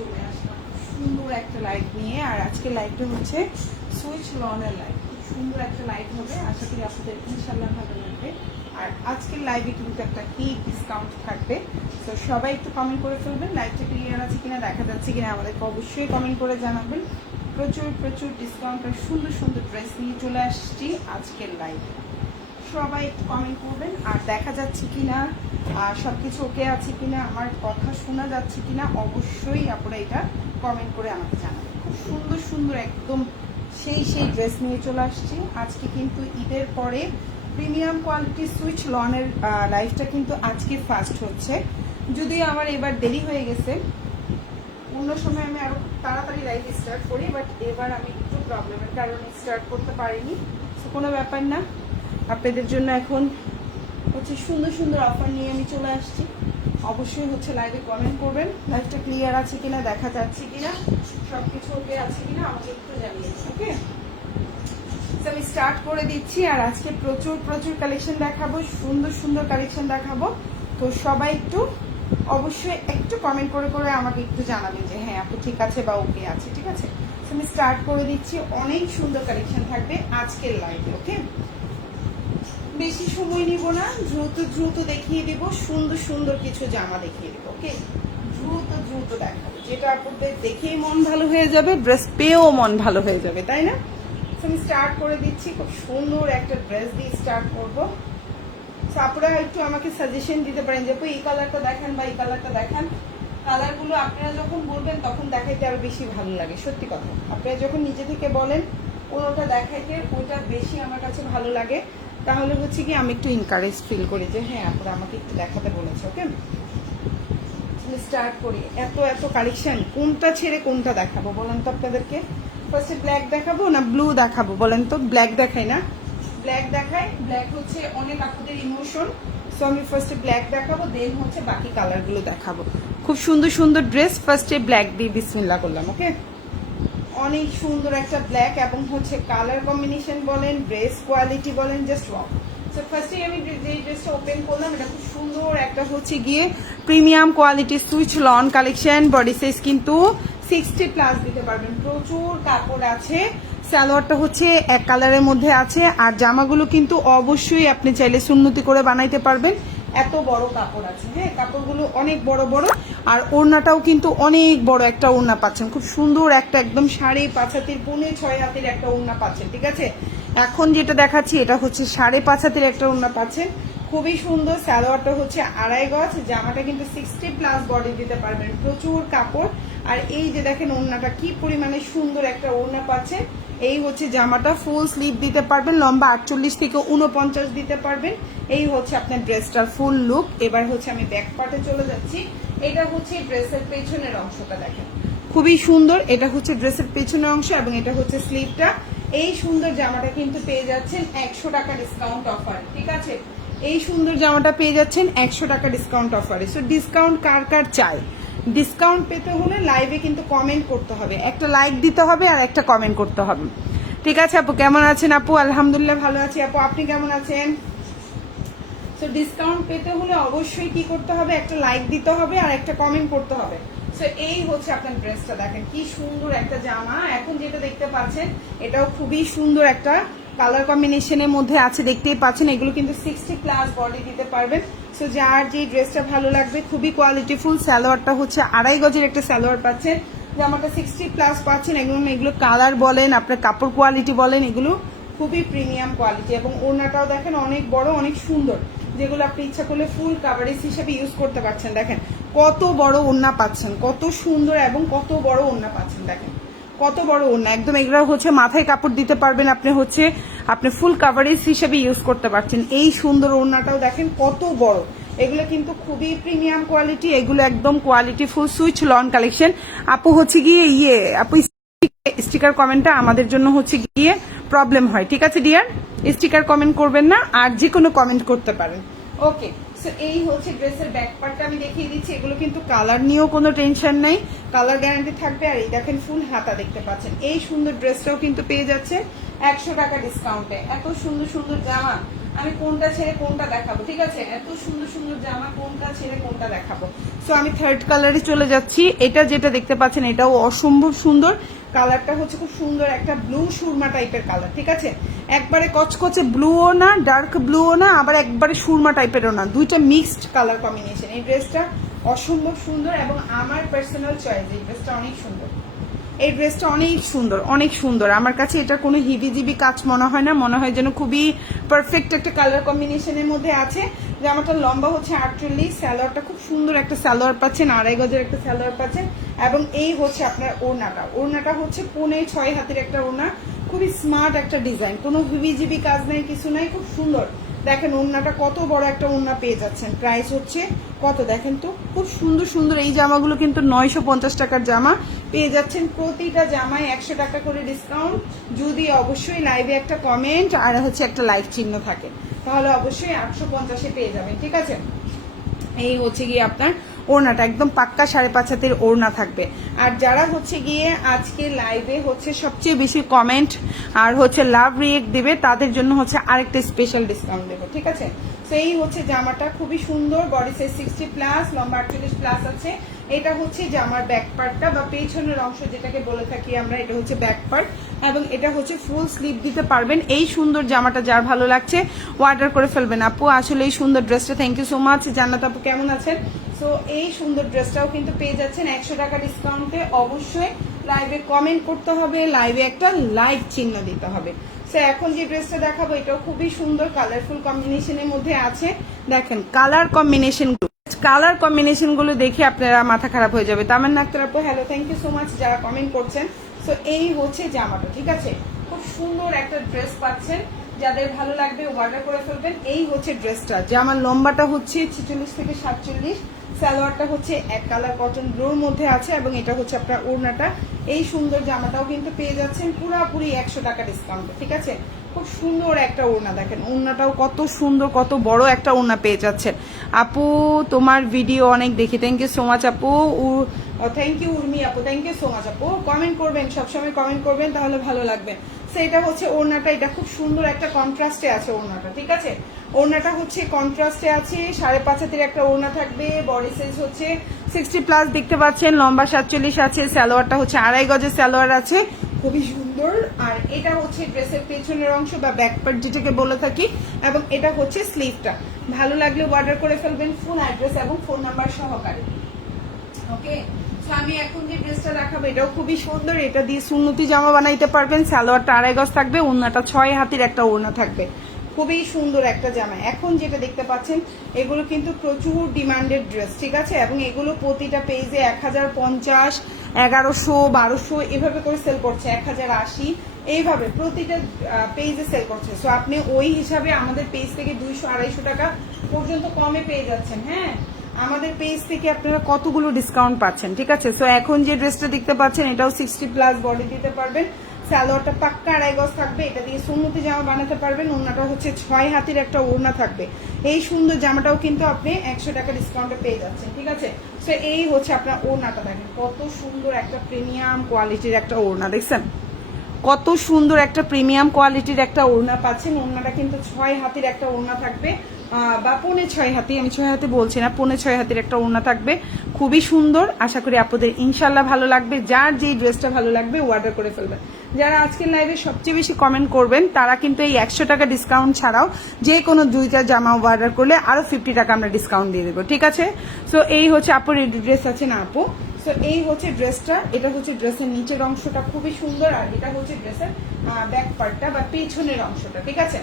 চলে আসলাম সুন্দর একটা লাইট নিয়ে। আর আজকে লাইটটা হচ্ছে সুইচ লনের লাইট, খুব সুন্দর একটা লাইট হবে, আশা করি আপনাদের ইনশাল্লাহ ভালো লাগবে। আর আজকের লাইভে কিন্তু একটা হিট ডিসকাউন্ট থাকবে, তো সবাই একটু কমেন্ট করে ফেলবেন লাইভটা ক্লিয়ার আছে কিনা, দেখা যাচ্ছে কিনা আমাদেরকে অবশ্যই কমেন্ট করে জানাবেন। প্রচুর প্রচুর ডিসকাউন্ট আর সুন্দর সুন্দর ড্রেস নিয়ে চলে আসছি আজকের লাইভে, সবাই একটু কমেন্ট করবেন। আর দেখা যাচ্ছে কিনা, সব কিছু ওকে আছে কিনা, আমার কথা শোনা যাচ্ছে কিনা, অবশ্যই আপনারা এটা কমেন্ট করে আমাকে জানাবেন। খুব সুন্দর সুন্দর একদম সেই ড্রেস নিয়ে চলে আসছি আজকে। কিন্তু ঈদের পরে প্রিমিয়াম কোয়ালিটি সুইচ লনের লাইফটা কিন্তু আজকে ফার্স্ট হচ্ছে, যদিও আমার এবার দেরি হয়ে গেছে। অন্য সময় আমি আরো তাড়াতাড়ি লাইভ স্টার্ট করি, বাট এবার আমি একটু প্রবলেমের কারণে স্টার্ট করতে পারিনি। তো কোনো ব্যাপার না, আপনাদের জন্য এখন হচ্ছে সুন্দর সুন্দর অফার নিয়ে আমি চলে আসছি। অবশ্যই হচ্ছে লাইভে কমেন্ট করবেন লাইভটা ক্লিয়ার আছে কিনা, দেখা যাচ্ছে কিনা, সব কিছু ওকে আছে কিনা আমাকে একটু জানিয়ে। ওকে, আমি স্টার্ট করে দিচ্ছি। আর আজকে প্রচুর প্রচুর কালেকশন দেখাবো, সুন্দর সুন্দর কালেকশন দেখাবো। তো সবাই একটু অবশ্যই একটু কমেন্ট করে করে আমাকে একটু জানাবেন যে হ্যাঁ আপু ঠিক আছে বা ওকে আছে, ঠিক আছে। আমি স্টার্ট করে দিচ্ছি, অনেক সুন্দর কালেকশন থাকবে আজকের লাইভে। ওকে, বেশি সময় নিব না, দ্রুত দ্রুত দেখিয়ে দিব, সুন্দর সুন্দর কিছু জামা দেখিয়ে দিব। ওকে, দ্রুত দ্রুত দেখাবো, যেটা আপনাদের দেখেই মন ভালো হয়ে যাবে, ড্রেস পেয়েও মন ভালো হয়ে যাবে, তাই না। আমি স্টার্ট করে দিচ্ছি, খুব সুন্দর একটা ড্রেস দিয়ে স্টার্ট করবো। আপনারা একটু আমাকে সাজেশন দিতে পারেন যে এই কালারটা দেখেন বা এই কালারটা দেখান। কালারগুলো আপনারা যখন বলবেন তখন দেখাইতে আরো বেশি ভালো লাগে, সত্যি কথা। আপনারা যখন নিজে থেকে বলেন কোনোটা দেখাইতে, ওটা বেশি আমার কাছে ভালো লাগে, তাহলে হচ্ছে কি আমি একটু এনকারেজ ফিল করি যে হ্যাঁ আপনারা আমাকে একটু দেখাতে বলেছে। ওকে, স্টার্ট করি। এত এত কালেকশন, কোনটা ছেড়ে কোনটা দেখাবো বলেন তো আপনাদেরকে। ফার্স্টে ব্ল্যাক দেখাবো না ব্লু দেখাবো বলেন তো। ব্ল্যাক দেখাই না, ব্ল্যাক দেখাই। ব্ল্যাক হচ্ছে অনেক আপুদের ইমোশন, সো আমি ফার্স্টে ব্ল্যাক দেখাবো, দেন হচ্ছে বাকি কালারগুলো দেখাবো। খুব সুন্দর সুন্দর ড্রেস, ফার্স্টে ব্ল্যাক দিয়ে বিসমিল্লাহ করলাম। ওকে, অনেক সুন্দর একটা ব্ল্যাক, এবং হচ্ছে কালার কম্বিনেশন বলেন, ড্রেস কোয়ালিটি বলেন, জাস্ট ওয়াও। সো ফার্স্টে আমি যে ড্রেসটা ওপেন করলাম, এটা খুব সুন্দর একটা হচ্ছে গিয়ে premium quality switch loan collection. Body size কিন্তু 60+ দিতে পারবেন, প্রচুর কাপড় আছে। সালোয়ারটা হচ্ছে এক কালারের মধ্যে আছে, আর জামাগুলো কিন্তু অবশ্যই আপনি চাইলে সুন্নতি করে বানাইতে পারবেন, এত বড় কাপড় আছে। হ্যাঁ, কাপড়গুলো অনেক বড় বড়, আর ওড়নাটাও কিন্তু অনেক বড় একটা ওড়না পাচ্ছেন, খুব সুন্দর একটা একদম 5.5 হাতের 6.5 হাতের একটা ওড়না পাচ্ছেন, ঠিক আছে। এখন যেটা দেখাচ্ছি এটা হচ্ছে 5.5 হাতের একটা ওড়না পাচ্ছেন, খুবই সুন্দর। সালোয়ারটা হচ্ছে 2.5 গজ, জামাটা কিন্তু 60+ বডি দিতে পারবেন, প্রচুর কাপড়। আর এই যে দেখেন ওড়নাটা কি পরিমাণে সুন্দর একটা ওড়না পাচ্ছেন। এই হচ্ছে জামাটা, ফুল স্লিভ দিতে পারবেন, লম্বা 48 থেকে 49 দিতে পারবেন। এই হচ্ছে আপনার ড্রেসটার ফুল লুক। এবার হচ্ছে আমি ব্যাক পার্টে চলে যাচ্ছি। এটা হচ্ছে ড্রেসের পেছনের অংশটা, দেখেন খুবই সুন্দর। এটা হচ্ছে ড্রেসের পেছনের অংশ, এবং এটা হচ্ছে স্লিভটা। এই সুন্দর জামাটা কিন্তু পেয়ে যাচ্ছেন 100 টাকা ডিসকাউন্ট অফার, ঠিক আছে। এই সুন্দর জামাটা পেয়ে যাচ্ছেন 100 টাকা ডিসকাউন্ট অফারে। সো ডিসকাউন্ট কার কার চাই? ডিসকাউন্ট পেতে হলে লাইভে কিন্তু কমেন্ট করতে হবে, একটা লাইক দিতে হবে আর একটা কমেন্ট করতে হবে, ঠিক আছে। আপু কেমন আছেন? আপু আলহামদুলিল্লাহ ভালো আছি। আপু আপনি কেমন আছেন? সো ডিসকাউন্ট পেতে হলে অবশ্যই কি করতে হবে? একটা লাইক দিতে হবে আর একটা কমেন্ট করতে হবে। সো এই হচ্ছে আপনার ড্রেসটা, দেখেন কি সুন্দর একটা জামা। এখন যেটা দেখতে পাচ্ছেন এটাও খুবই সুন্দর একটা কালার কম্বিনেশনের মধ্যে আছে, দেখতেই পাচ্ছেন। এগুলো কিন্তু 60+ বডি দিতে পারবেন। সো যার যে ড্রেসটা ভালো লাগবে, খুবই কোয়ালিটিফুল। সালোয়ারটা হচ্ছে 2.5 গজের একটা সালোয়ার পাচ্ছেন, জামাটা 60+ পাচ্ছেন। এগুলো কালার বলেন, আপনার কাপড় কোয়ালিটি বলেন, এগুলো খুবই প্রিমিয়াম কোয়ালিটি। এবং ওড়নাটাও দেখেন অনেক বড়, অনেক সুন্দর, যেগুলো আপনি ইচ্ছা করলে ফুল কাভারেজ হিসেবে ইউজ করতে পারছেন। দেখেন কত বড় ওড়না পাচ্ছেন, কত সুন্দর এবং কত বড় ওড়না পাচ্ছেন, দেখেন কত বড় ওড়না। একদম এগুলো হচ্ছে মাথায় কাপড় দিতে পারবেন, আপনি ফুল কাভারেজ হিসেবে ইউজ করতে পারছেন। এই সুন্দর ওড়নাটাও দেখেন কত বড়। এগুলো কিন্তু খুবই প্রিমিয়াম কোয়ালিটি, এগুলো একদম quality full switch loan collection. আপু হচ্ছে গিয়ে আপু স্টিকার কমেন্টটা আমাদের জন্য হচ্ছে গিয়ে প্রবলেম হয়, ঠিক আছে ডিয়ার। স্টিকার কমেন্ট করবেন না, আর যে কোনো কমেন্ট করতে পারেন। ওকে, সো এই হচ্ছে ড্রেসের ব্যাক পার্টটা আমি দেখিয়ে দিচ্ছি। এগুলো কিন্তু কালার নিয়েও কোনো টেনশন নেই, কালার গ্যারান্টি থাকবে। আর এই দেখেন ফুল হাতা দেখতে পাচ্ছেন। এই সুন্দর ড্রেসটাও কিন্তু পেয়ে যাচ্ছে 100 টাকা ডিসকাউন্টে। এত সুন্দর সুন্দর জামা আমি কোনটা ছেড়ে কোনটা দেখাবো, ঠিক আছে? এত সুন্দর সুন্দর জামা, কোনটা ছেড়ে কোনটা দেখাবো। সো আমি থার্ড কালারে চলে যাচ্ছি। এটা যেটা দেখতে পাচ্ছেন এটাও অসম্ভব সুন্দর। কালারটা হচ্ছে খুব সুন্দর একটা ব্লু সুরমা টাইপের কালার, ঠিক আছে? একবারে কচকচে ব্লুও না, ডার্ক ব্লুও না, আবার একবারে সুরমা টাইপেরও না, দুইটা মিক্সড কালার কম্বিনেশন। এই ড্রেসটা অসম্ভব সুন্দর এবং আমার পার্সোনাল চয়েস। এই ড্রেসটা অনেক সুন্দর, এই ড্রেসটা অনেক সুন্দর, অনেক সুন্দর। আমার কাছে এটা কোনো হিবিজিবি কাজ মনে হয় না, মনে হয় যেন খুবই পারফেক্ট একটা কালার কম্বিনেশনের মধ্যে আছে। জামাটার লম্বা হচ্ছে 48, স্যালোয়ারটা খুব সুন্দর একটা স্যালোয়ার পাচ্ছেন, 2.5 গজের একটা স্যালোয়ার পাচ্ছেন। এবং এই হচ্ছে আপনার ওড়নাটা, ওড়নাটা হচ্ছে 5.5 হাতের একটা ওড়না, খুবই স্মার্ট একটা ডিজাইন, কোনো হিবিজিবি কাজ নাই, কিছু নাই, খুব সুন্দর। দেখেন ওড়নাটা কত বড় একটা ওড়না পেয়ে যাচ্ছেন। প্রাইস হচ্ছে কত দেখেন তো, খুব সুন্দর সুন্দর এই জামাগুলো কিন্তু 950 টাকার জামা পেয়ে যাচ্ছেন। প্রতিটা জামায় 100 টাকা করে ডিসকাউন্ট, যদি অবশ্যই লাইভে একটা কমেন্ট আর হচ্ছে একটা লাইক চিহ্ন থাকে, তাহলে অবশ্যই 850-এ পেয়ে যাবেন, ঠিক আছে? এই হচ্ছে গিয়ে আপনার ওড়নাটা একদম পাক্কা 5.5 হাতের ওড়না থাকবে। আর যারা হচ্ছে গিয়ে আজকে লাইভে হচ্ছে সবচেয়ে বেশি কমেন্ট আর হচ্ছে লাভ রিয়েক্ট দিবে, তাদের জন্য হচ্ছে আরেকটা স্পেশাল ডিসকাউন্ট দেবো, ঠিক আছে? তো এই হচ্ছে জামাটা, খুবই সুন্দর, বডি সাইজ 60+, লম্বা 48+ আছে। এটা হচ্ছে জামার ব্যাক পার্টটা বা পেছনের অংশ যেটাকে বলে থাকি আমরা, এটা হচ্ছে ব্যাক পার্ট এবং এটা হচ্ছে ফুল স্লিভ দিতে পারবেন। এই সুন্দর জামাটা যার ভালো লাগছে অর্ডার করে ফেলবেন। আপু আসলে এই সুন্দর ড্রেসটা, থ্যাংক ইউ সো মাচ। জান্নাত আপু কেমন আছেন? সো এই সুন্দর ড্রেসটাও কিন্তু পেয়ে যাচ্ছেন 100 টাকা ডিসকাউন্টে। অবশ্যই লাইভে কমেন্ট করতে হবে, লাইভে একটা লাইক চিহ্ন দিতে হবে। সো এখন যে ড্রেসটা দেখাবো এটাও খুবই সুন্দর, কালারফুল কম্বিনেশনের মধ্যে আছে। দেখেন কালার কম্বিনেশন গুলো দেখে আপনারা মাথা খারাপ হয়ে যাবে। তামান্না আক্তার আপু hello, thank you so much যারা কমেন্ট করছেন। সো এই হচ্ছে জামাটা, ঠিক আছে? খুব সুন্দর একটা ড্রেস পাচ্ছেন, যাদের ভালো লাগবে অর্ডার করে ফেলবেন। এই হচ্ছে ড্রেসটা, জামার লম্বাটা হচ্ছে 46 থেকে 47, সালোয়ারটা হচ্ছে এক কালার কটন ব্লুর মধ্যে আছে এবং এটা হচ্ছে আপনার ওড়নাটা। এই সুন্দর জামাটাও কিন্তু পেয়ে যাচ্ছেন পুরাপুরি 100 টাকা ডিসকাউন্টে, ঠিক আছে? খুব সুন্দর একটা ওড়না, দেখেন ওড়নাটাও কত সুন্দর, কত বড় একটা ওড়না পেয়ে যাচ্ছেন। আপু তোমার ভিডিও অনেক দেখি, থ্যাংক ইউ সো মাচ আপু। থ্যাংক ইউ উর্মি আপু, থ্যাংক ইউ সো মাচ আপু। কমেন্ট করবেন, সবসময় কমেন্ট করবেন, তাহলে ভালো লাগবে। সো এটা হচ্ছে ওড়নাটা, এটা খুব সুন্দর একটা কন্ট্রাস্টে আছে ওড়নাটা, ঠিক আছে? ওড়নাটা হচ্ছে কন্ট্রাস্টে আছে, 5.5 হাতের একটা ওড়না থাকবে, বডি সাইজ হচ্ছে 60+ দেখতে পাচ্ছেন, লম্বা 47 আছে, সালোয়ারটা হচ্ছে 2.5 গজের সালোয়ার আছে, খুবই সুন্দর। আর এটা হচ্ছে ড্রেসের পেছনের অংশ বা ব্যাক পার্ট যেটাকে বলে থাকি, এবং এটা হচ্ছে স্লিভটা। ভালো লাগলে অর্ডার করে ফেলবেন ফুল অ্যাড্রেস এবং ফোন নাম্বার সহকারে, ওকে? আমি এখন যে ড্রেসটা দেখাবো এটাও খুবই সুন্দর, এটা দিয়ে সুন্নতি জামা বানাইতে পারবেন। সালোয়ারটা 2.5 গজ থাকবে, ওড়নাটা 6 হাতের একটা ওড়না থাকবে, খুবই সুন্দর একটা জামা। এখন যেটা দেখতে পাচ্ছেন এগুলো কিন্তু প্রচুর ডিমান্ডেড ড্রেস, ঠিক আছে? এবং এগুলো প্রতিটা পেজে 1050, 1100, 1200 এভাবে করে সেল করছে, 1080 এইভাবে প্রতিটা পেজে সেল করছে। সো আপনি ওই হিসাবে আমাদের পেজ থেকে 200-250 টাকা পর্যন্ত কমে পেয়ে যাচ্ছেন। হ্যাঁ, আমাদের পেজ থেকে আপনারা কতগুলো ডিসকাউন্ট পাচ্ছেন, ঠিক আছে? সো এখন যে ড্রেসটা দেখতে পাচ্ছেন এটাও 60+ বডি দিতে পারবেন, সালোয়ারটা পাক্কা 2.5 গজ থাকবে, এটা দিয়ে সুন্নতি জামা বানাতে পারবেন। ওড়নাটা হচ্ছে 6 হাতের একটা ওড়না থাকবে। এই সুন্দর জামাটাও কিন্তু আপনি 100 টাকা ডিসকাউন্টে পেয়ে যাচ্ছেন, ঠিক আছে? সো এই হচ্ছে আপনার ওড়নাটা, দেখেন কত সুন্দর একটা প্রিমিয়াম কোয়ালিটির একটা ওড়না, দেখছেন কত সুন্দর একটা প্রিমিয়াম কোয়ালিটির একটা ওড়না পাচ্ছেন। ওড়নাটা কিন্তু 6 হাতের একটা ওড়না থাকবে, বা 5.5 হাতি, আমি 6 হাতে বলছি না, 5.5 হাতের একটা ওড়না থাকবে, খুবই সুন্দর। আশা করি আপনাদের ইনশাল্লাহ ভালো লাগবে। যার যেই ড্রেসটা ভালো লাগবে অর্ডার করে ফেলবেন। যারা আজকের লাইভে সবচেয়ে বেশি কমেন্ট করবেন তারা কিন্তু এই 100 টাকা ডিসকাউন্ট ছাড়াও যে কোনো 2টা জামা অর্ডার করলে আরো 50 টাকা আমরা ডিসকাউন্ট দিয়ে দেবো, ঠিক আছে? সো এই হচ্ছে আপুর ড্রেস আছে না আপু? সো এই হচ্ছে ড্রেসটা, এটা হচ্ছে ড্রেসের নিচের অংশটা খুবই সুন্দর, আর এটা হচ্ছে ড্রেসের ব্যাক পার্টটা বা পেছনের অংশটা, ঠিক আছে?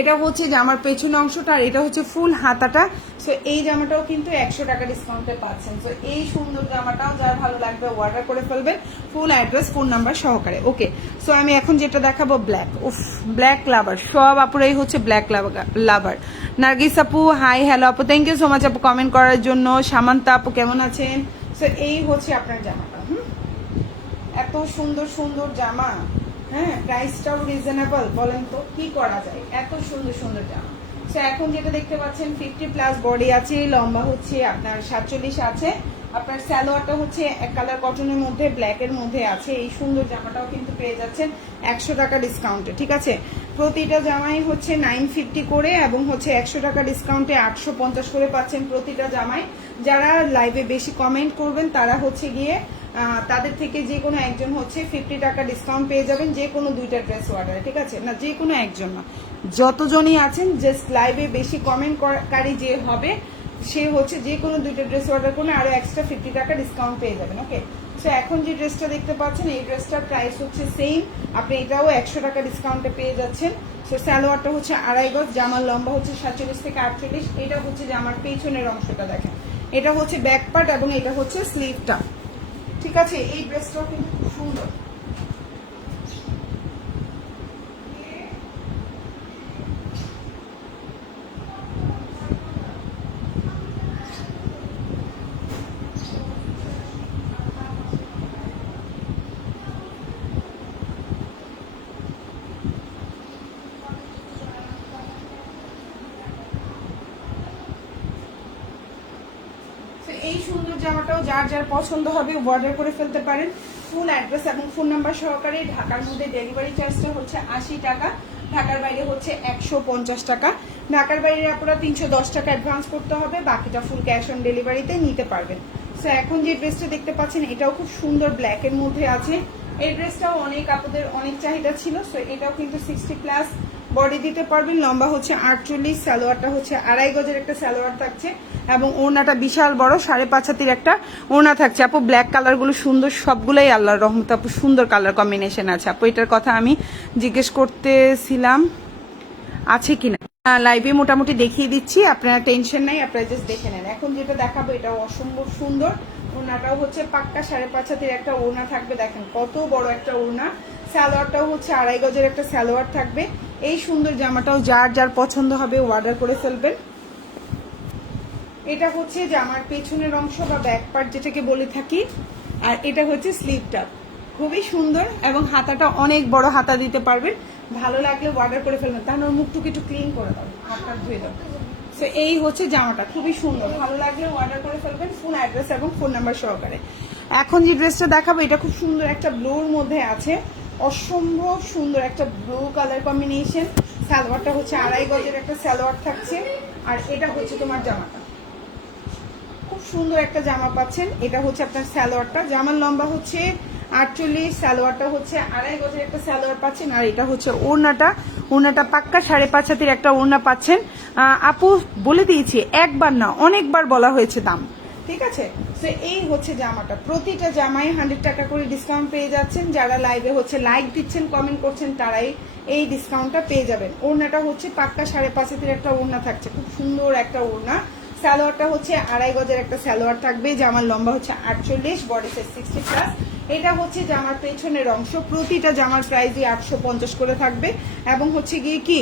এটা হচ্ছে জামার পেছনের অংশটা, আর এটা হচ্ছে ফুল হাতাটা। সো এই জামাটাও কিন্তু 100 টাকা ডিসকাউন্টে পাচ্ছেন। সো এই সুন্দর জামাটাও যার ভালো লাগবে অর্ডার করে ফেলবেন ফুল অ্যাড্রেস ফোন নাম্বার সহকারে, ওকে? সো আমি এখন যেটা দেখাবো ব্ল্যাক, উফ ব্ল্যাক লাভার, সব আপুরাই হচ্ছে ব্ল্যাক লাভার। নার্গিস আপু হাই, হ্যালো আপু, থ্যাংক ইউ সো মাচ আপু কমেন্ট করার জন্য। সামান্তা আপু কেমন আছেন? সো এই হচ্ছে আপনার জামাটা, এত সুন্দর সুন্দর জামা, হ্যাঁ, প্রাইসটাও রিজনেবল, বলেন তো কি করা যায়? এত সুন্দর সুন্দর জামা। সো এখন যেটা দেখতে পাচ্ছেন 50+ বডি আছে, লম্বা হচ্ছে আপনার 47 আছে, আপনার সালোয়ারটা হচ্ছে এক কালার কটনের মধ্যে ব্ল্যাকের মধ্যে আছে। এই সুন্দর জামাটাও কিন্তু পেয়ে যাচ্ছেন 100 টাকা ডিসকাউন্টে, ঠিক আছে। প্রতিটা জামাই হচ্ছে 950 করে এবং হচ্ছে 100 টাকা ডিসকাউন্টে 850 করে পাচ্ছেন প্রতিটা জামাই। যারা লাইভে বেশি কমেন্ট করবেন তারা হচ্ছে গিয়ে তাদের থেকে যে কোনো একজন হচ্ছে 50 টাকা ডিসকাউন্ট পেয়ে যাবেন, যে কোনো 2টা ড্রেস অর্ডারে, ঠিক আছে। না, যে কোনো একজন না, যতজনই আছেন জাস্ট লাইভে বেশি কমেন্টকারী যে হবে সে হচ্ছে যে কোনো 2টা ড্রেস অর্ডার করলে আরো এক্সট্রা 50 টাকা ডিসকাউন্ট পেয়ে যাবেন, ওকে। সো এখন যে ড্রেসটা দেখতে পাচ্ছেন এই ড্রেসটার প্রাইস হচ্ছে সেম, আপনি এটাও 100 টাকা ডিসকাউন্টে পেয়ে যাচ্ছেন। সো সালোয়ারটা হচ্ছে 2.5 গজ, জামার লম্বা হচ্ছে 47 থেকে 48। এটা হচ্ছে জামার পেছনের অংশটা দেখেন, এটা হচ্ছে ব্যাক পার্ট এবং এটা হচ্ছে স্লিভটা, ঠিক আছে। এই ড্রেসটাও কিন্তু খুব সুন্দর। এই সুন্দর জামাটাও যার যার পছন্দ হবে অর্ডার করে ফেলতে পারেন। ফুল অ্যাড্রেস এবং ফোন নাম্বার সহকারে। ঢাকার মধ্যে ডেলিভারি চার্জটা হচ্ছে 80 টাকা, ঢাকার বাইরে হচ্ছে 150 টাকা। ঢাকার বাইরে আপনারা 310 টাকা অ্যাডভান্স করতে হবে, বাকিটা ফুল ক্যাশ অন ডেলিভারিতে নিতে পারবেন। সো এখন যে ড্রেসটা দেখতে পাচ্ছেন এটাও খুব সুন্দর ব্ল্যাকের মধ্যে আছে। এই ড্রেসটাও অনেক আপুদের অনেক চাহিদা ছিল। সো এটাও কিন্তু 60+ বডি দিতে পারবেন, লম্বা হচ্ছে 48, সালোয়ারটা হচ্ছে 2.5 গজের একটা সালোয়ার থাকছে এবং ওড়নাটা বিশাল বড় 5.5 হাতের একটা ওড়না থাকছে। আপু ব্ল্যাক কালার গুলো সুন্দর, সবগুলোই আল্লাহর রহমত আপু সুন্দর কালার কম্বিনেশন আছে। আপু এটার কথা আমি জিজ্ঞেস করতেছিলাম আছে কিনা, লাইভে মোটামুটি দেখিয়ে দিচ্ছি, আপনারা টেনশন নাই, আপনারা জাস্ট দেখে নেন। এখন যেটা দেখাবো এটাও অসম্ভব সুন্দর। ওড়নাটাও হচ্ছে পাক্কা 5.5 হাতের একটা ওড়না থাকবে, দেখেন কত বড় একটা ওড়না। সালোয়ারটাও হচ্ছে 2.5 গজের একটা সালোয়ার থাকবে। এই সুন্দর জামাটাও যার যার পছন্দ হবে অর্ডার করে ফেলবেন। এটা হচ্ছে জামার পেছনের অংশ বা ব্যাক পার্ট যেটাকে বলে থাকি, আর এটা হচ্ছে স্লিভটা, খুবই সুন্দর এবং হাতাটা অনেক বড় হাতা দিতে পারবেন। ভালো লাগলে অর্ডার করে ফেলবেন, তাহলে ওর মুখটুকু একটু ক্লিন করে দাও, হাতটা ধুয়ে দাও। সো এই হচ্ছে জামাটা, খুবই সুন্দর, ভালো লাগলে অর্ডার করে ফেলবেন ফুল অ্যাড্রেস এবং ফোন নাম্বার সহকারে। এখন যে ড্রেসটা দেখাবো এটা খুব সুন্দর একটা ব্লুর মধ্যে আছে, অসম্ভব সুন্দর একটা ব্লু কালার কম্বিনেশন। সালোয়ারটা হচ্ছে 2.5 গজের একটা সালোয়ার থাকছে, আর এটা হচ্ছে তোমার জামাটা, খুব সুন্দর একটা জামা পাচ্ছেন। এটা হচ্ছে আপনার সালোয়ারটা, জামার লম্বা হচ্ছে 48, সালোয়ারটা হচ্ছে 2.5 গজের একটা সালোয়ার পাচ্ছেন, আর এটা হচ্ছে ওড়নাটা। ওড়নাটা পাক্কা 5.5 হাতের একটা ওড়না পাচ্ছেন। আপু বলে দিয়েছি, একবার না অনেকবার বলা হয়েছে দাম, ঠিক আছে। তো এই হচ্ছে জামাটা, প্রতিটা জামাই 100 টাকা করে ডিসকাউন্ট পেয়ে যাচ্ছেন। যারা লাইভে হচ্ছে লাইক দিচ্ছেন কমেন্ট করছেন তারাই এই ডিসকাউন্টটা পেয়ে যাবেন। ওড়নাটা হচ্ছে পাক্কা 5.5 হাতের একটা ওড়না থাকছে, খুব সুন্দর একটা ওড়না। সালোয়ারটা হচ্ছে 2.5 গজের একটা সালোয়ার থাকবে, জামার লম্বা হচ্ছে 48, বডি সাইজ 60+। এটা হচ্ছে জামার পেছনের অংশ। প্রতিটা জামার প্রাইসই 850 করে থাকবে এবং হচ্ছে গিয়ে কি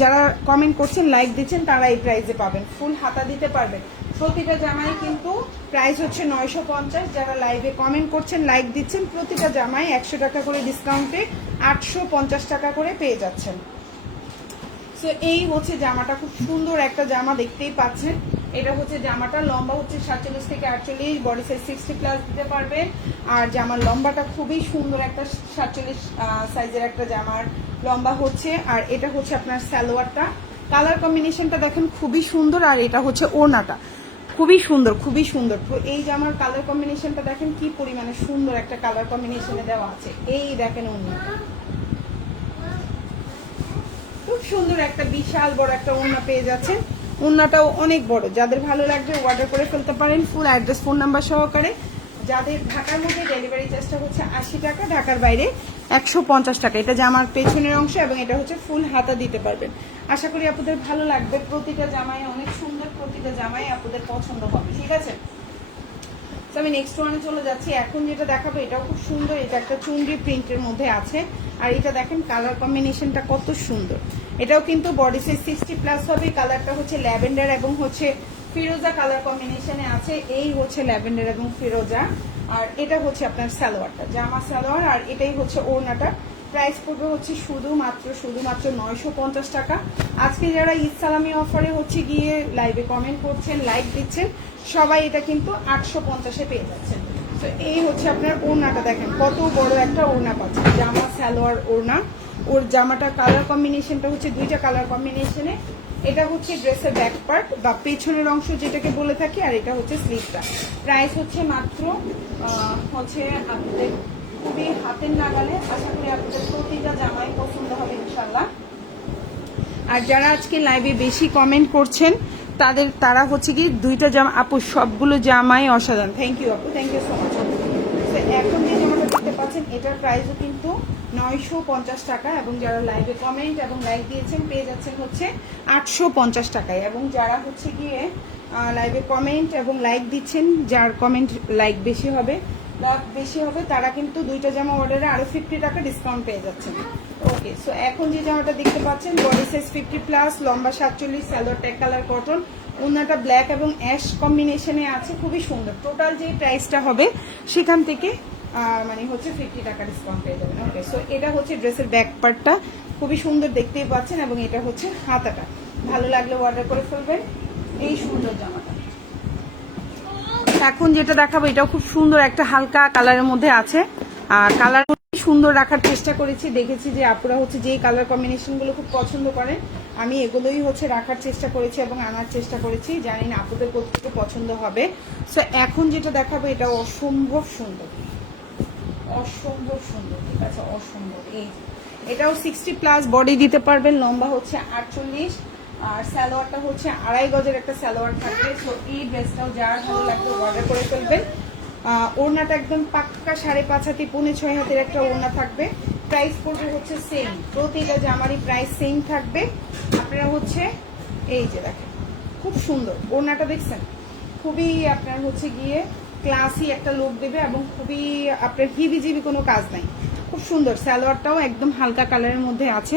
যারা কমেন্ট করছেন লাইক দিচ্ছেন তারা এই প্রাইসে পাবেন, ফুল হাতা দিতে পারবেন। প্রতিটা জামাই কিন্তু প্রাইস হচ্ছে 950। যারা লাইভে কমেন্ট করছেন লাইক দিচ্ছেন প্রতিটা জামাই 100 টাকা করে ডিসকাউন্টে 850 টাকা করে পেয়ে যাচ্ছেন। সো এই হচ্ছে জামাটা, খুব সুন্দর একটা জামা দেখতেই পাচ্ছেন। এটা হচ্ছে জামাটা, লম্বা হচ্ছে 47 থেকে 48, বডি সাইজ 60+ দিতে পারবেন। আর জামার লম্বাটা খুবই সুন্দর একটা 47 সাইজের একটা জামার লম্বা হচ্ছে। আর এটা হচ্ছে আপনার সালোয়ারটা, কালার কম্বিনেশনটা দেখেন খুবই সুন্দর। আর এটা হচ্ছে ওড়নাটা, খুবই সুন্দর, খুবই সুন্দর। তো এই জামার কালার কম্বিনেশনটা দেখেন কি পরিমাণে সুন্দর একটা কালার কম্বিনেশনে দেওয়া আছে। এই দেখেন ওড়নাটা, খুব সুন্দর একটা বিশাল বড় একটা ওড়না পেয়ে যাচ্ছেন। ওড়নাটাও অনেক বড়, যাদের ভালো লাগবে অর্ডার করে ফেলতে পারেন ফুল অ্যাড্রেস ফোন নাম্বার সহকারে। যাদের ঢাকার মধ্যে ডেলিভারি চার্জটা হচ্ছে 80 টাকা, ঢাকার বাইরে 150 টাকা। এটা জামার পেছনের অংশ এবং এটা হচ্ছে ফুল হাতা দিতে পারবেন। আশা করি আপনাদের ভালো লাগবে, প্রতিটা জামাই অনেক সুন্দর, প্রতিটা জামাই আপনাদের পছন্দ হবে, ঠিক আছে। আমি নেক্সট ওয়ানে চলে যাচ্ছি। এখন যেটা দেখাবো এটাও খুব সুন্দর, এটা একটা চুনরি প্রিন্টের মধ্যে আছে। আর এটা দেখেন কালার কম্বিনেশনটা কত সুন্দর। এটাও কিন্তু বডি সাইজ 60+ হবে। কালারটা হচ্ছে ল্যাভেন্ডার এবং হচ্ছে ফিরোজা কালার কম্বিনেশনে আছে। এই হচ্ছে ল্যাভেন্ডার এবং ফিরোজা। আর এটা হচ্ছে আপনার সালোয়ারটা, জামা সালোয়ার। আর এটাই হচ্ছে ওড়নাটা। প্রাইস পড়বে হচ্ছে শুধুমাত্র 950 টাকা। আজকে যারা ঈদ সালামি অফারে হচ্ছে গিয়ে লাইভে কমেন্ট করছেন লাইক দিচ্ছেন সবাই এটা কিন্তু 850-এ পেয়ে যাচ্ছেন। তো এই হচ্ছে আপনার ওড়নাটা, দেখেন কত বড় একটা ওড়না পাচ্ছেন, জামা সালোয়ার ওড়না। ওর জামাটা কালার কম্বিনেশনটা হচ্ছে দুইটা কালার কম্বিনেশনে। এটা হচ্ছে ড্রেসের ব্যাক পার্ট বা পেছনের অংশ যেটাকে বলে থাকি, আর এটা হচ্ছে স্লিভটা। প্রাইস হচ্ছে মাত্র হচ্ছে আপনাদের খুবই হাতের নাগালে। আশা করি আপনাদের প্রতিটা জামাই পছন্দ হবে ইনশাল্লাহ। আর যারা আজকে লাইভে বেশি কমেন্ট করছেন তারা হচ্ছে কি দুইটা জামা, আপু সবগুলো জামাই অসাধারণ। থ্যাংক ইউ আপু, থ্যাংক ইউ সো মাচ। এখন যে জামাটা দেখতে পাচ্ছেন এটার প্রাইসও কিন্তু 950 টাকা, এবং যারা লাইভে কমেন্ট এবং লাইক দিয়েছেন পেয়ে যাচ্ছেন হচ্ছে 850 টাকায়। এবং যারা হচ্ছে গিয়ে লাইভে কমেন্ট এবং লাইক দিচ্ছেন, যার কমেন্ট লাইক বেশি হবে তারা কিন্তু দুইটা জামা অর্ডারে আরো 50 টাকা ডিসকাউন্ট পেয়ে যাচ্ছেন। ওকে, সো এখন যে জামাটা দেখতে পাচ্ছেন বডি সাইজ 50+, লম্বা 47, সালোয়ার ট্যাগ কালার কটন, ওড়নাটা ব্ল্যাক এবং অ্যাশ কম্বিনেশনে আছে, খুবই সুন্দর। টোটাল যে প্রাইসটা হবে সেখান থেকে মানে হচ্ছে 50 টাকা ডিসকাউন্ট পেয়ে যাবেন। ওকে, সো এটা হচ্ছে ড্রেসের ব্যাক পার্টটা, খুবই সুন্দর দেখতেই পাচ্ছেন, এবং এটা হচ্ছে হাতাটা। ভালো লাগলে অর্ডার করে ফেলবেন এই সুন্দর জামাটা। এখন যেটা দেখাবো এটাও খুব সুন্দর একটা হালকা কালারের মধ্যে আছে। আর কালার সুন্দর রাখার চেষ্টা করেছি, দেখেছি যে আপুরা হচ্ছে যে কালার কম্বিনেশনগুলো খুব পছন্দ করেন, আমি এগুলোই হচ্ছে রাখার চেষ্টা করেছি এবং আনার চেষ্টা করেছি। জানি না আপুদের কতটুকু পছন্দ হবে। সো এখন যেটা দেখাবো এটা অসম্ভব সুন্দর, অসম্ভব সুন্দর, ঠিক আছে, অসম্ভব। এটাও 60+ বডি দিতে পারবেন, লম্বা হচ্ছে 48, আর সালোয়ারটা হচ্ছে 2.5 গজের একটা সালোয়ার থাকবে। তো এই ড্রেসটাও যার ভালো লাগবে অর্ডার করে ফেলবেন। ওড়নাটা একদম পাক্কা 5.5 হাতি 6.5 হাতের একটা ওড়না থাকবে। প্রাইস পড়বে হচ্ছে সেম, প্রতিটা জামারই প্রাইস সেম থাকবে। আপনারা হচ্ছে এই যে দেখেন খুব সুন্দর ওড়নাটা দেখছেন, খুবই আপনার হচ্ছে গিয়ে ক্লাসি একটা লুক দেবে, এবং খুবই আপনার হিবিজিবি কোনো কাজ নাই, খুব সুন্দর। সালোয়ারটাও একদম হালকা কালারের মধ্যে আছে,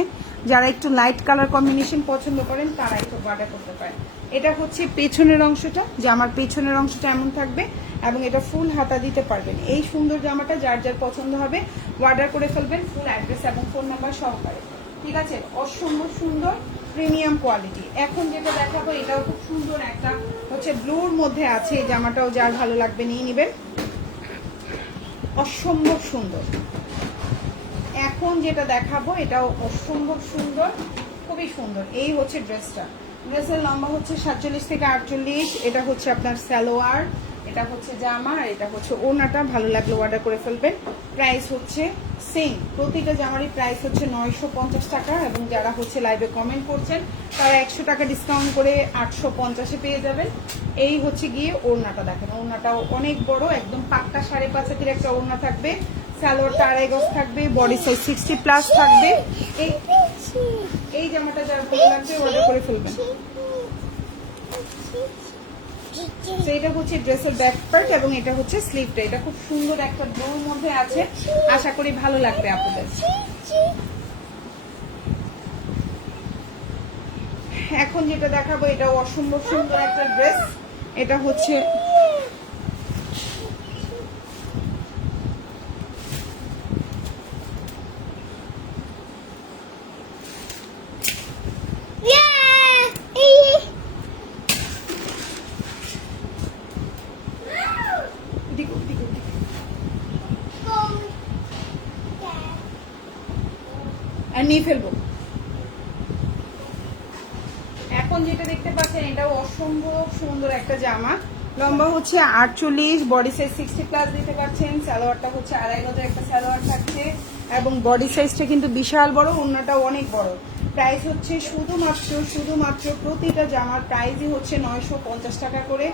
যারা একটু লাইট কালার কম্বিনেশন পছন্দ করেন তারা একটু অর্ডার করতে পারেন। এটা হচ্ছে পেছনের অংশটা, জামার পেছনের অংশটা এমন থাকবে, এবং এটা ফুল হাতা দিতে পারবেন। এই সুন্দর জামাটা যার যার পছন্দ হবে অর্ডার করে ফেলবেন ফুল অ্যাড্রেস এবং ফোন নাম্বার সহকারে, ঠিক আছে। অসম্ভব সুন্দর প্রিমিয়াম কোয়ালিটি। এখন যেটা দেখাবো এটাও খুব সুন্দর একটা হচ্ছে ব্লুর মধ্যে আছে, এই জামাটাও যার ভালো লাগবে নিয়ে নেবেন, অসম্ভব সুন্দর। এখন যেটা দেখাবো এটাও অসম্ভব সুন্দর, খুবই সুন্দর। এই হচ্ছে ড্রেসটা, ড্রেসের লম্বা হচ্ছে 47 থেকে 48, এটা হচ্ছে আপনার সালোয়ার, এটা হচ্ছে জামা, আর এটা হচ্ছে ওড়নাটা। ভালো লাগলে অর্ডার করে ফেলবেন। প্রাইস হচ্ছে সেম, প্রতিটা জামারই প্রাইস হচ্ছে 950 টাকা, এবং যারা হচ্ছে লাইভে কমেন্ট করছেন তারা 100 টাকা ডিসকাউন্ট করে 850-এ পেয়ে যাবেন। এই হচ্ছে গিয়ে ওড়নাটা, দেখেন ওড়নাটাও অনেক বড়, একদম পাক্কা 5.5 হাতের একটা ওড়না থাকবে, সালোয়ারটা 2.5 গজ থাকবে, বডি সাইজ 60+ থাকবে। এই জামাটা যার ভালো লাগবে অর্ডার করে ফেলবেন। এটা হচ্ছে ড্রেসের ব্যাক পার্ট, এবং এটা হচ্ছে স্লিভটা। এটা খুব সুন্দর একটা ব্লুর মধ্যে আছে, আশা করি ভালো লাগবে আপনাদের। এখন যেটা দেখাবো এটাও অসম্ভব সুন্দর একটা ড্রেস, এটা হচ্ছে নিয়ে ফেলবো। এখন যেটা দেখতে পাচ্ছেন এটাও অসম্ভব সুন্দর একটা জামা, লম্বা হচ্ছে 48, বডি সাইজ 60+ দিতে পারছেন, সালোয়ারটা হচ্ছে 2.5 গজের একটা সালোয়ার থাকছে, এবং বডি সাইজটা কিন্তু বিশাল বড়, ওড়নাটাও অনেক বড়। প্রাইস হচ্ছে শুধুমাত্র প্রতিটা জামার প্রাইসই হচ্ছে 950 টাকা করে।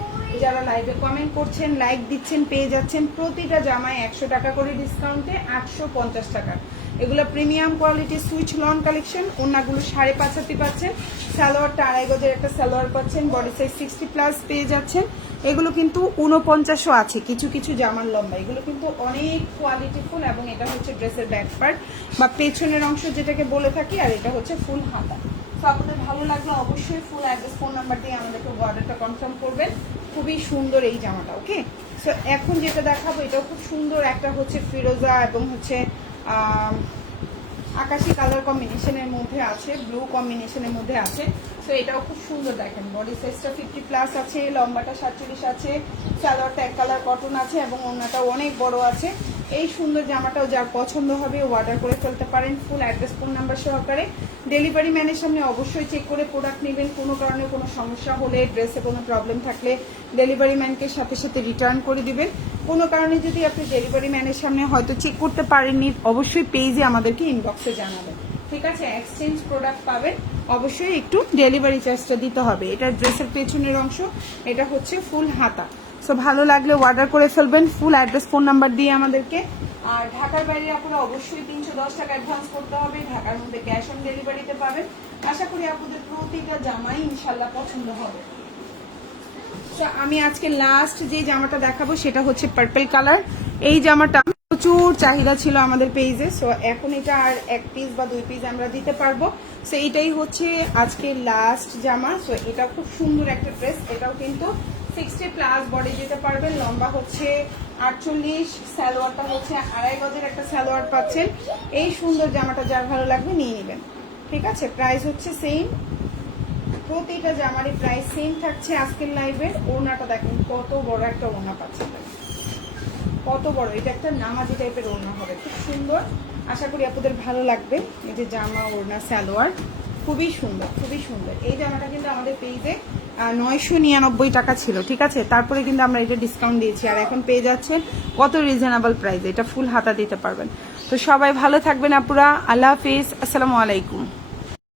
যারা লাইভে কমেন্ট করছেন লাইক দিচ্ছেন পেয়ে যাচ্ছেন প্রতিটা জামায় 100 টাকা করে ডিসকাউন্টে 850 টাকা। এগুলো প্রিমিয়াম কোয়ালিটির সুইচ লন কালেকশন। ওড়নাগুলো 5.5 হাতি পাচ্ছেন, সালোয়ারটা 2.5 গজের একটা সালোয়ার পাচ্ছেন, বডি সাইজ 60+ পেয়ে যাচ্ছেন। এগুলো কিন্তু 49ও আছে কিছু কিছু জামার লম্বা, এগুলো কিন্তু অনেক কোয়ালিটিফুল। এবং এটা হচ্ছে ড্রেসের ব্যাক পার্ট বা পেছনের অংশ যেটাকে বলে থাকি, আর এটা হচ্ছে ফুল হাতা। তো আপনাদের ভালো লাগলে অবশ্যই ফুল অ্যাড্রেস ফোন নাম্বার দিয়ে আমাদেরকে অর্ডারটা কনফার্ম করবেন। খুবই সুন্দর এই জামাটা। ওকে, সো এখন যেটা দেখাবো এটাও খুব সুন্দর একটা হচ্ছে ফিরোজা এবং হচ্ছে আকাশি কালার কম্বিনেশনের মধ্যে আছে, ব্লু কম্বিনেশনের মধ্যে আছে। তো এটাও খুব সুন্দর, দেখেন বডি সাইজটা 50+ আছে, লম্বাটা 47 আছে, সালোয়ারটা এক কালার কটন আছে এবং ওড়নাটাও অনেক বড় আছে। এই সুন্দর জামাটাও যার পছন্দ হবে অর্ডার করে ফেলতে পারেন, ফুল অ্যাড্রেস ফোন নাম্বার সহকারে। ডেলিভারি ম্যানের সামনে অবশ্যই চেক করে প্রোডাক্ট নেবেন। কোনো কারণে কোনো সমস্যা হলে, ড্রেসে কোনো প্রবলেম থাকলে ডেলিভারি ম্যানকে সাথে সাথে রিটার্ন করে দিবেন। কোনো কারণে যদি আপনি ডেলিভারি ম্যানের সামনে হয়তো চেক করতে পারেননি, অবশ্যই পেজে আমাদেরকে ইনবক্সে জানাবেন, ঠিক আছে? এক্সচেঞ্জ প্রোডাক্ট পাবেন, অবশ্যই একটু ডেলিভারি চার্জটা দিতে হবে। এটা ড্রেসের পেছনের অংশ, এটা হচ্ছে ফুল হাতা। সো ভালো লাগলে অর্ডার করে ফেলবেন, ফুল অ্যাড্রেস ফোন নাম্বার দিয়ে আমাদেরকে। আর ঢাকার বাইরে আপনারা অবশ্যই 310 টাকা অ্যাডভান্স করতে হবে, ঢাকার মধ্যে ক্যাশ অন ডেলিভারিতে পাবেন। আশা করি আপনাদের প্রতিটা জামাই ইনশাল্লাহ পছন্দ হবে। আমি আজকে লাস্ট যে জামাটা দেখাবো সেটা হচ্ছে পার্পল কালার। এই জামাটা প্রচুর চাহিদা ছিল আমাদের পেজে, সো এখন এটা আর 1 পিস বা 2 পিস আমরা দিতে পারবো। সো এটাই হচ্ছে আজকে লাস্ট জামা। সো এটা খুব সুন্দর একটা ড্রেস, এটাও কিন্তু 60+ বডি দিতে পারবেন, লম্বা হচ্ছে 48, সালোয়ারটা হচ্ছে 2.5 গজের একটা সালোয়ার পাচ্ছেন। এই সুন্দর জামাটা যার ভালো লাগবে নিয়ে নেবেন, ঠিক আছে? প্রাইস হচ্ছে সেম, প্রতিটা জামারই প্রাইস সেম থাকছে আজকের লাইভের। ওড়নাটা দেখুন কত বড় একটা ওড়না পাচ্ছেন, কত বড়, এটা একটা নামাজি টাইপের ওড়না হবে, খুব সুন্দর। আশা করি আপনাদের ভালো লাগবে। এই যে জামা, ওড়না, সালোয়ার খুবই সুন্দর, খুবই সুন্দর। এই জামাটা কিন্তু আমাদের পেজে 999 টাকা ছিল, ঠিক আছে? তারপরে কিন্তু আমরা এটা ডিসকাউন্ট দিয়েছি, আর এখন পেয়ে যাচ্ছেন কত রিজনেবল প্রাইসে। এটা ফুল হাতা দিতে পারবেন। তো সবাই ভালো থাকবেন আপুরা, আল্লাহ হাফিজ, আসসালামু আলাইকুম।